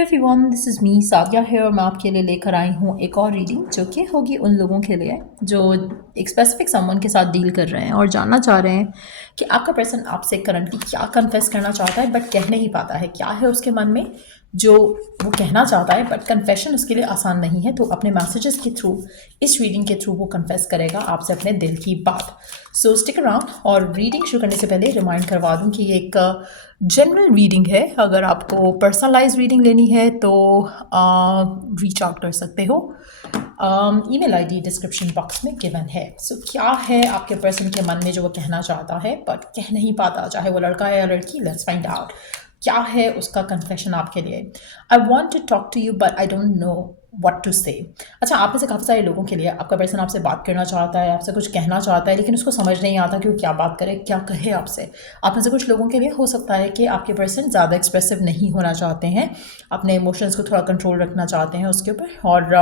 Everyone, this is me Sadia है और मैं आपके लिए लेकर आई हूँ एक और रीडिंग जो कि होगी उन लोगों के लिए जो एक स्पेसिफिक समवन के साथ डील कर रहे हैं और जानना चाह रहे हैं कि आपका पर्सन आपसे करंटली क्या कन्फेस करना चाहता है बट कह नहीं पाता है। क्या है उसके मन में जो वो कहना चाहता है बट कन्फेशन उसके लिए आसान नहीं है। तो अपने मैसेजेस के थ्रू, इस रीडिंग के थ्रू वो कन्फेस करेगा आपसे अपने दिल की बात। सो स्टिक अराउंड। और रीडिंग शुरू करने से पहले रिमाइंड करवा दूं कि ये एक जनरल रीडिंग है। अगर आपको पर्सनलाइज रीडिंग लेनी है तो रीच आउट कर सकते हो। ईमेल आईडी डिस्क्रिप्शन बॉक्स में गिवन है। सो क्या है आपके पर्सन के मन में जो वो कहना चाहता है बट कह नहीं पाता, चाहे वो लड़का है या लड़की। लेट्स फाइंड आउट क्या है उसका कन्फेशन आपके लिए। I want to talk to you but I don't know what to say. अच्छा, आप में से काफ़ी सारे लोगों के लिए आपका पर्सन आपसे बात करना चाहता है, आपसे कुछ कहना चाहता है, लेकिन उसको समझ नहीं आता कि वो क्या बात करे, क्या कहे आपसे। आप में से कुछ लोगों के लिए हो सकता है कि आपके पर्सन ज़्यादा एक्सप्रेसिव नहीं होना चाहते हैं, अपने इमोशंस को थोड़ा कंट्रोल रखना चाहते हैं उसके ऊपर। और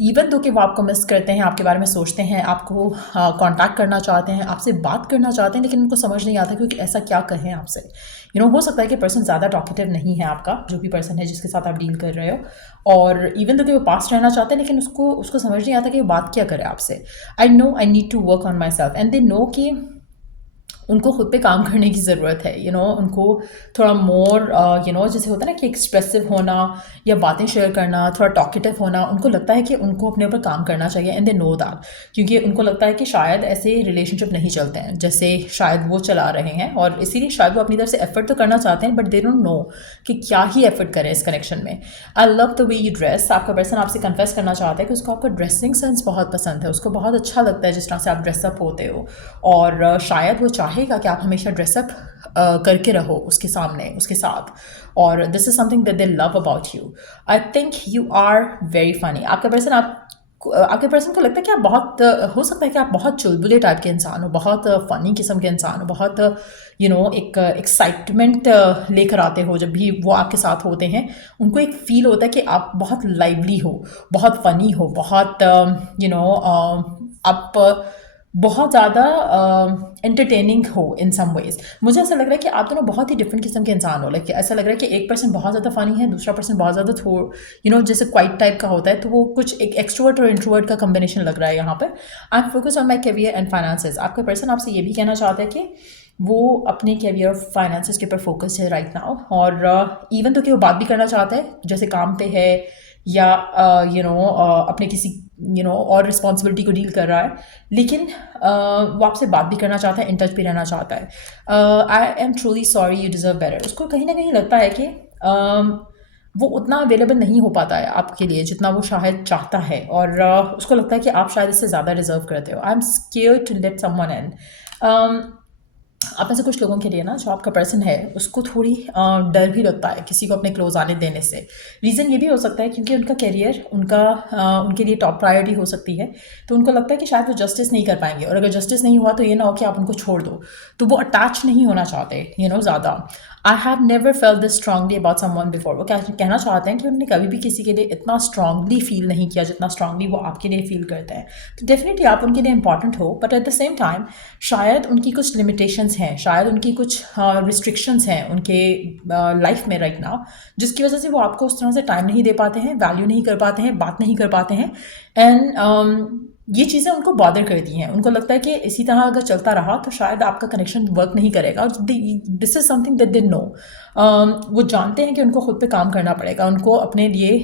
इवन दो कि वो आपको मिस करते हैं, आपके बारे में सोचते हैं, आपको कांटेक्ट करना चाहते हैं, आपसे बात करना चाहते हैं, लेकिन उनको समझ नहीं आता क्योंकि ऐसा क्या कहें आपसे। हो सकता है कि पर्सन ज़्यादा टॉकेटिव नहीं है आपका, जो भी पर्सन है जिसके साथ आप डील कर रहे हो। और इवन तो कि वो पास रहना चाहते हैं, लेकिन उसको उसको समझ नहीं आता कि वो बात क्या करे आपसे। I know I need to work on my self and they know कि उनको खुद पे काम करने की ज़रूरत है। उनको थोड़ा मोर जैसे होता है ना कि एक्सप्रेसिव होना या बातें शेयर करना, थोड़ा टॉकेटिव होना, उनको लगता है कि उनको अपने ऊपर काम करना चाहिए एंड दे नो दैट। क्योंकि उनको लगता है कि शायद ऐसे रिलेशनशिप नहीं चलते हैं जैसे शायद वो चला रहे हैं, और इसीलिए शायद वो अपनी तरफ से एफर्ट तो करना चाहते हैं बट दे डोंट नो कि क्या ही एफर्ट करें इस कनेक्शन में। I love the way you dress. आपका पर्सन आपसे कन्फेस करना चाहता है कि उसको आपका ड्रेसिंग सेंस बहुत पसंद है, उसको बहुत अच्छा लगता है जिस तरह से आप ड्रेसअप होते हो। और शायद वो चाहेगा कि आप हमेशा ड्रेसअप करके रहो उसके सामने, उसके साथ। और this is something that they love about you. I think you are very funny. आपके पर्सन को लगता है कि आप बहुत हो सकता है कि आप बहुत चुलबुले टाइप के इंसान हो, बहुत फ़नी किस्म के इंसान हो, बहुत एक एक्साइटमेंट लेकर आते हो जब भी वो आपके साथ होते हैं। उनको एक फ़ील होता है कि आप बहुत लाइवली हो, बहुत फ़नी हो, बहुत आप बहुत ज़्यादा एंटरटेनिंग हो इन सम वेज। मुझे ऐसा लग रहा है कि आप दोनों बहुत ही डिफरेंट किस्म के इंसान हो। लाइक ऐसा लग रहा है कि एक पर्सन बहुत ज़्यादा फनी है, दूसरा पर्सन बहुत ज़्यादा जैसे क्वाइट टाइप का होता है, तो वो कुछ एक एक्सट्रोवर्ट और इंट्रोवर्ट का कॉम्बिनेशन लग रहा है यहाँ पर। I am focus on my career and finances. आपका पर्सन आपसे ये भी कहना चाहता है कि वो अपने कैरियर और फाइनेंसेस के ऊपर फोकस है राइट नाउ। और इवन तो कि वो बात भी करना चाहता है जैसे काम पे है या अपने किसी और रिस्पॉन्सिबिलिटी को डील कर रहा है, लेकिन वो आपसे बात भी करना चाहता है, इन टच भी रहना चाहता है। I am truly sorry, you deserve better. उसको कहीं ना कहीं लगता है कि वो उतना अवेलेबल नहीं हो पाता है आपके लिए जितना वो शायद चाहता है, और उसको लगता है कि आप शायद इससे ज़्यादा डिजर्व करते हो। I am scared to let someone in. आप में से कुछ लोगों के लिए ना, जो आपका पर्सन है उसको थोड़ी डर भी लगता है किसी को अपने क्लोज आने देने से। रीज़न ये भी हो सकता है क्योंकि उनका करियर उनके लिए टॉप प्रायोरिटी हो सकती है। तो उनको लगता है कि शायद वो जस्टिस नहीं कर पाएंगे, और अगर जस्टिस नहीं हुआ तो ये ना हो कि आप उनको छोड़ दो। तो वो अटैच नहीं होना चाहते ज़्यादा। I have never felt this strongly about someone before. वो कहना चाहते हैं कि उन्होंने कभी भी किसी के लिए इतना स्ट्रांगली फील नहीं किया जितना स्ट्रांगली वो आपके लिए फील करते हैं। तो डेफिनेटली आप उनके लिए इंपॉर्टेंट हो, but at the same time शायद उनकी कुछ लिमिटेशंस हैं, शायद उनकी कुछ रिस्ट्रिक्शंस हैं उनके लाइफ में राइट नाउ, जिसकी वजह से वो आपको उस तरह से टाइम नहीं दे पाते हैं, वैल्यू नहीं कर पाते हैं, बात नहीं कर पाते हैं। एंड ये चीज़ें उनको बॉदर करती हैं। उनको लगता है कि इसी तरह अगर चलता रहा तो शायद आपका कनेक्शन वर्क नहीं करेगा। और this is something that they know. वो जानते हैं कि उनको खुद पे काम करना पड़ेगा, उनको अपने लिए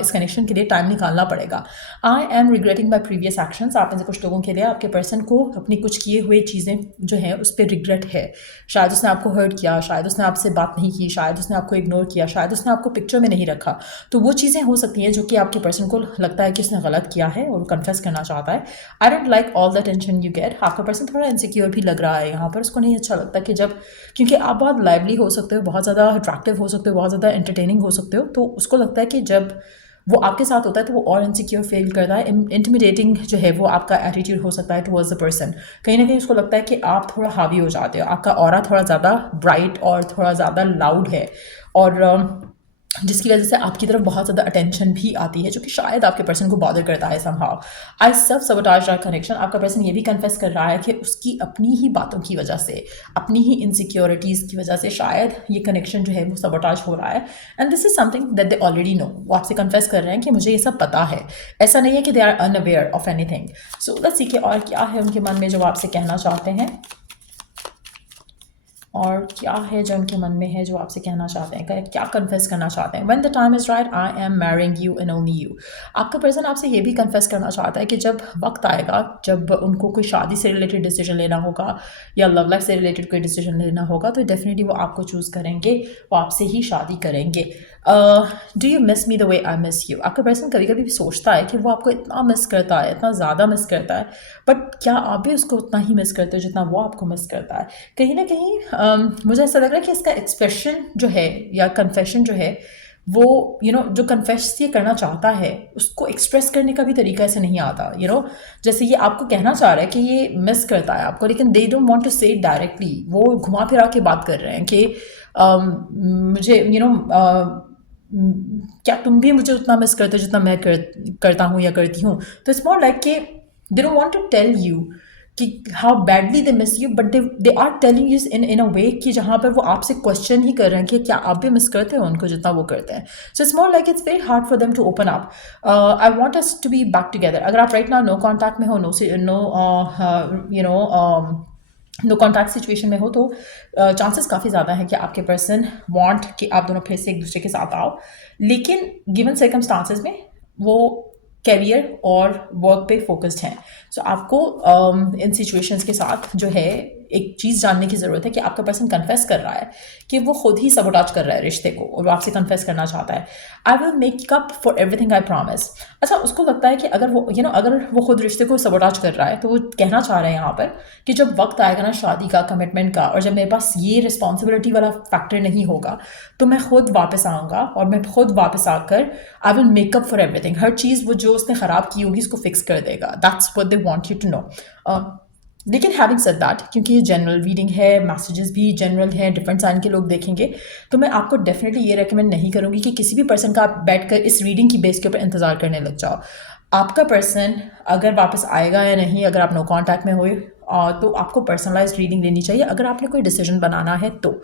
इस कनेक्शन के लिए टाइम निकालना पड़ेगा। I am regretting my previous actions. आप में से कुछ लोगों के लिए आपके पर्सन को अपनी कुछ किए हुए चीज़ें जो हैं उस पर रिग्रेट है। शायद उसने आपको हर्ट किया, शायद उसने आपसे बात नहीं की, शायद उसने आपको इग्नोर किया, शायद उसने आपको पिक्चर में नहीं रखा। तो वो चीज़ें हो सकती हैं जो कि आपके पर्सन को लगता है कि उसने गलत किया है और कन्फेस करना चाहता है। I don't like all the tension you get. आपका पर्सन थोड़ा इनसिक्योर भी लग रहा है यहाँ पर। उसको नहीं अच्छा लगता कि क्योंकि आप बहुत लाइवली हो सकते हो, बहुत ज़्यादा अट्रैक्टिव हो सकते हो, बहुत ज़्यादा एंटरटेनिंग हो सकते हो, तो उसको लगता है कि जब वो आपके साथ होता है तो वो और इनसिक्योर फील करता है। इंटिमिडेटिंग जो है वो आपका एटीट्यूड हो सकता है टुवर्ड्स द पर्सन। कहीं ना कहीं उसको लगता है कि आप थोड़ा हावी हो जाते हो, आपका ऑरा थोड़ा ज़्यादा ब्राइट और थोड़ा ज़्यादा लाउड है। और जिसकी वजह से आपकी तरफ बहुत ज़्यादा अटेंशन भी आती है, जो कि शायद आपके पर्सन को बॉदर करता है somehow. I self sabotage our connection. आपका पर्सन ये भी कन्फेस कर रहा है कि उसकी अपनी ही बातों की वजह से, अपनी ही इनसिक्योरिटीज़ की वजह से शायद ये कनेक्शन जो है वो सबोटाज हो रहा है। And this is something that they already know. वो आपसे कन्फेस कर रहे हैं कि मुझे ये सब पता है, ऐसा नहीं है कि they are unaware of anything. So let's see कि और क्या है उनके मन में जो वो आपसे कहना चाहते हैं, और क्या है जो उनके मन में है जो आपसे कहना चाहते हैं, क्या कन्फेस करना चाहते हैं। When the time is right I am marrying you and only you. आपका पर्सन आपसे ये भी कन्फेस करना चाहता है कि जब वक्त आएगा, जब उनको कोई शादी से रिलेटेड डिसीजन लेना होगा या लव लाइफ से रिलेटेड कोई डिसीजन लेना होगा, तो डेफिनेटली वो आपको चूज़ करेंगे, वो आपसे ही शादी करेंगे। Do you miss me the way I miss you. आपका पर्सन कभी कभी भी सोचता है कि वो आपको इतना मिस करता है, इतना ज़्यादा मिस करता है, बट क्या आप भी उसको उतना ही मिस करते हो जितना वो आपको मिस करता है। कहीं ना कहीं मुझे ऐसा लग रहा है कि इसका एक्सप्रेशन जो है या कन्फेशन जो है वो जो कन्फेस ये करना चाहता है उसको एक्सप्रेस करने का भी तरीका ऐसे नहीं आता। जैसे ये आपको कहना चाह रहा है कि ये मिस करता है आपको, लेकिन दे डोंट वांट टू से इट डायरेक्टली। वो घुमा फिरा के बात कर रहे हैं कि मुझे क्या तुम भी मुझे उतना मिस करते हो जितना मैं करता हूँ या करती हूँ। तो इट्स मोर लाइक कि they don't want to tell you कि how badly they miss you, but they are telling you in a way कि जहाँ पर वो आपसे क्वेश्चन ही कर रहे हैं कि क्या आप भी मिस करते हो उनको जितना वो करते हैं। So it's more like it's very hard for them to open up. I want us to be back together. अगर आप राइट नाउ नो कॉन्टैक्ट में हो, नो कॉन्टैक्ट सिचुएशन में हो, तो चांसेस काफ़ी ज़्यादा है कि आपके पर्सन वांट कि आप दोनों फिर से एक दूसरे के साथ आओ, लेकिन गिवन सर्कमस्टांसेस में वो करियर और वर्क पे फोकस्ड हैं। सो आपको इन सिचुएशंस के साथ जो है एक चीज़ जानने की ज़रूरत है कि आपका पर्सन कन्फेस कर रहा है कि वो खुद ही सबोटाज कर रहा है रिश्ते को, और वो आपसे कन्फेस करना चाहता है I will make up for everything I promise. अच्छा, उसको लगता है कि अगर वो अगर वो खुद रिश्ते को सबोटाज कर रहा है, तो वो कहना चाह रहे हैं यहाँ पर कि जब वक्त आएगा ना शादी का, कमिटमेंट का, और जब मेरे पास ये रिस्पॉन्सिबिलिटी वाला फैक्टर नहीं होगा, तो मैं खुद वापस आऊँगा और मैं खुद वापस आकर I will make up for everything. हर चीज़ वो जो उसने ख़राब की होगी उसको फिक्स कर देगा। That's what they want you to know. लेकिन हैविंग सेड दैट, क्योंकि ये जनरल रीडिंग है, मैसेजेस भी जनरल हैं, डिफरेंट साइन के लोग देखेंगे, तो मैं आपको डेफिनेटली ये रेकमेंड नहीं करूँगी कि किसी भी पर्सन का आप बैठकर इस रीडिंग की बेस के ऊपर इंतज़ार करने लग जाओ। आपका पर्सन अगर वापस आएगा या नहीं, अगर आप नो कॉन्टैक्ट में हो, तो आपको पर्सनलाइज्ड रीडिंग लेनी चाहिए अगर आपने कोई डिसीजन बनाना है। तो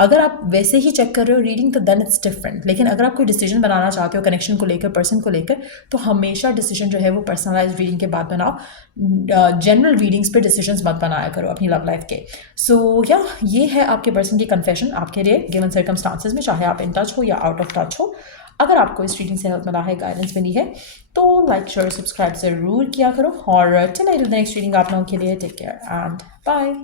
अगर आप वैसे ही चेक कर रहे हो रीडिंग, तो देन इट्स डिफरेंट। लेकिन अगर आप कोई डिसीजन बनाना चाहते हो कनेक्शन को लेकर, पर्सन को लेकर, तो हमेशा डिसीजन जो है वो पर्सनलाइज्ड रीडिंग के बाद बनाओ। जनरल रीडिंग्स पे डिसीजंस मत बनाया करो अपनी लव लाइफ के। सो ये है आपके पर्सन की कन्फेशन आपके लिए गिवन सर्कमस्टांसेस में, चाहे आप इन टच हो या आउट ऑफ टच हो। अगर आपको इस रीडिंग से हेल्प मिला है, गाइडेंस मिली है, तो लाइक शेयर सब्सक्राइब ज़रूर किया करो। और till I do the next reading आप लोगों के लिए टेक केयर एंड बाय।